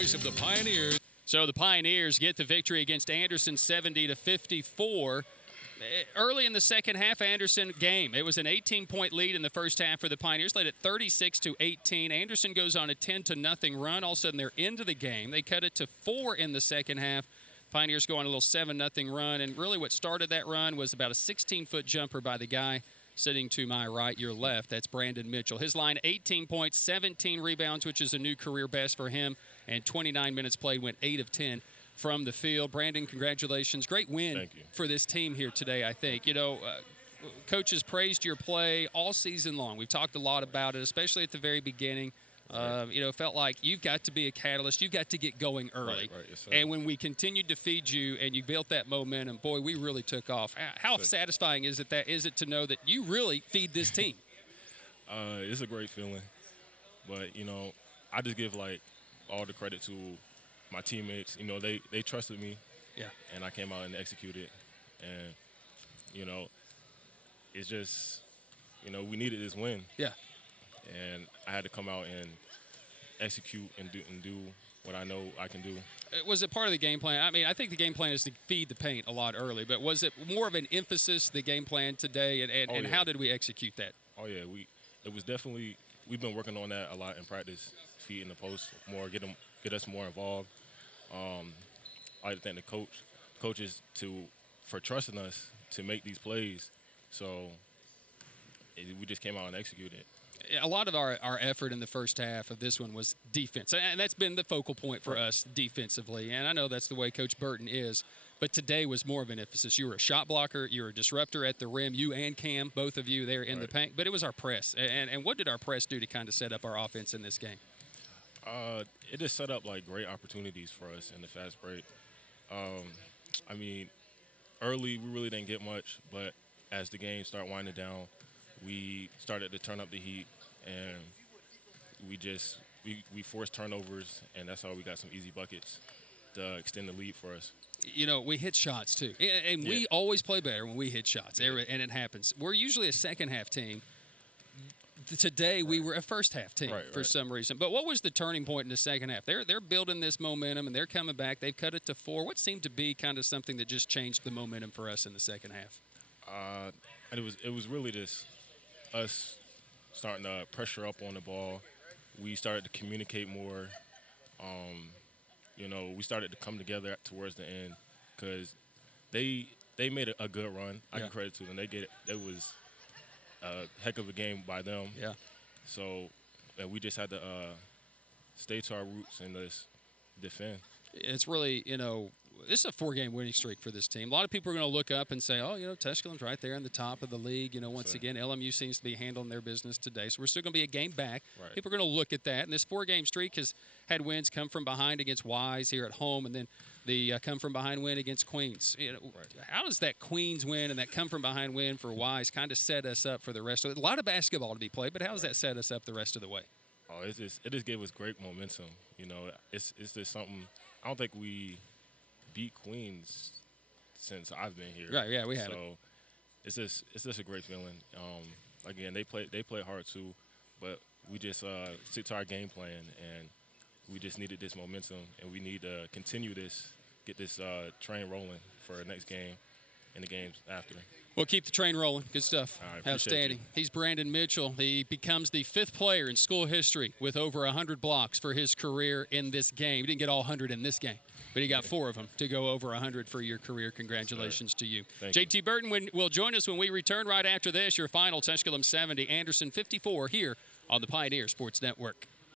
Of the Pioneers. So the Pioneers get the victory against Anderson 70-54. Early in the second half, Anderson game. It was an 18-point lead in the first half for the Pioneers, led at 36-18. Anderson goes on a 10-0 run. All of a sudden, they're into the game. They cut it to 4 in the second half. Pioneers go on a little 7-0 run, and really what started that run was about a 16-foot jumper by the guy sitting to my right, your left. That's Brandon Mitchell. His line, 18 points, 17 rebounds, which is a new career best for him, and 29 minutes played, went 8 of 10 from the field. Brandon, congratulations. Great win for this team here today, I think. You know, coaches praised your play all season long. We've talked a lot about it, especially at the very beginning. You know, felt like you've got to be a catalyst. You've got to get going early. Yes, and when we continued to feed you and you built that momentum, boy, we really took off. How satisfying is it to know that you really feed this team? It's a great feeling. But, you know, I just give, like, all the credit to my teammates. You know, they trusted me. Yeah. And I came out and executed. And, you know, it's just, you know, we needed this win. Yeah. And I had to come out and execute and do what I know I can do. Was it part of the game plan? I mean, I think the game plan is to feed the paint a lot early, but was it more of an emphasis, the game plan today, and how did we execute that? Oh, yeah. It was definitely – we've been working on that a lot in practice, feeding the post more, get us more involved. I like to thank the coaches for trusting us to make these plays. So we just came out and executed. A lot of our effort in the first half of this one was defense, and that's been the focal point for us defensively. And I know that's the way Coach Burton is, but today was more of an emphasis. You were a shot blocker, you were a disruptor at the rim, you and Cam, both of you there in the paint. But it was our press. And what did our press do to kind of set up our offense in this game? It just set up like great opportunities for us in the fast break. I mean, early we really didn't get much, but as the game started winding down, we started to turn up the heat, and we forced turnovers, and that's how we got some easy buckets to extend the lead for us. You know, we hit shots too, and we always play better when we hit shots, and it happens. We're usually a second-half team. Today we were a first-half team for some reason. But what was the turning point in the second half? They're building this momentum, and they're coming back. They've cut it to 4. What seemed to be kind of something that just changed the momentum for us in the second half? And it was really just us starting to pressure up on the ball. We started to communicate more. You know, we started to come together towards the end because they made a good run. I give credit to them. It was a heck of a game by them. Yeah. So we just had to stay to our roots and just defend. It's really, you know, this is a 4-game winning streak for this team. A lot of people are going to look up and say, oh, you know, Tusculum's right there in the top of the league. You know, once again, LMU seems to be handling their business today. So we're still going to be a game back. People are going to look at that. And this 4-game streak has had wins come from behind against Wise here at home, and then the come from behind win against Queens. You know, how does that Queens win and that come from behind win for Wise kind of set us up for the rest of it? A lot of basketball to be played, but how does that set us up the rest of the way? Oh, it just gave us great momentum. You know, it's just something. I don't think we beat Queens since I've been here. Right, yeah, we have. So it's just a great feeling. Again, they play hard too, but we just stick to our game plan, and we just needed this momentum, and we need to continue this, get this train rolling for the next game and the games after. Well, keep the train rolling. Good stuff. Outstanding. He's Brandon Mitchell. He becomes the 5th player in school history with over 100 blocks for his career in this game. He didn't get all 100 in this game, but he got 4 of them to go over 100 for your career. Congratulations to you. JT Burton will join us when we return right after this. Your final, Tusculum 70, Anderson 54 here on the Pioneer Sports Network.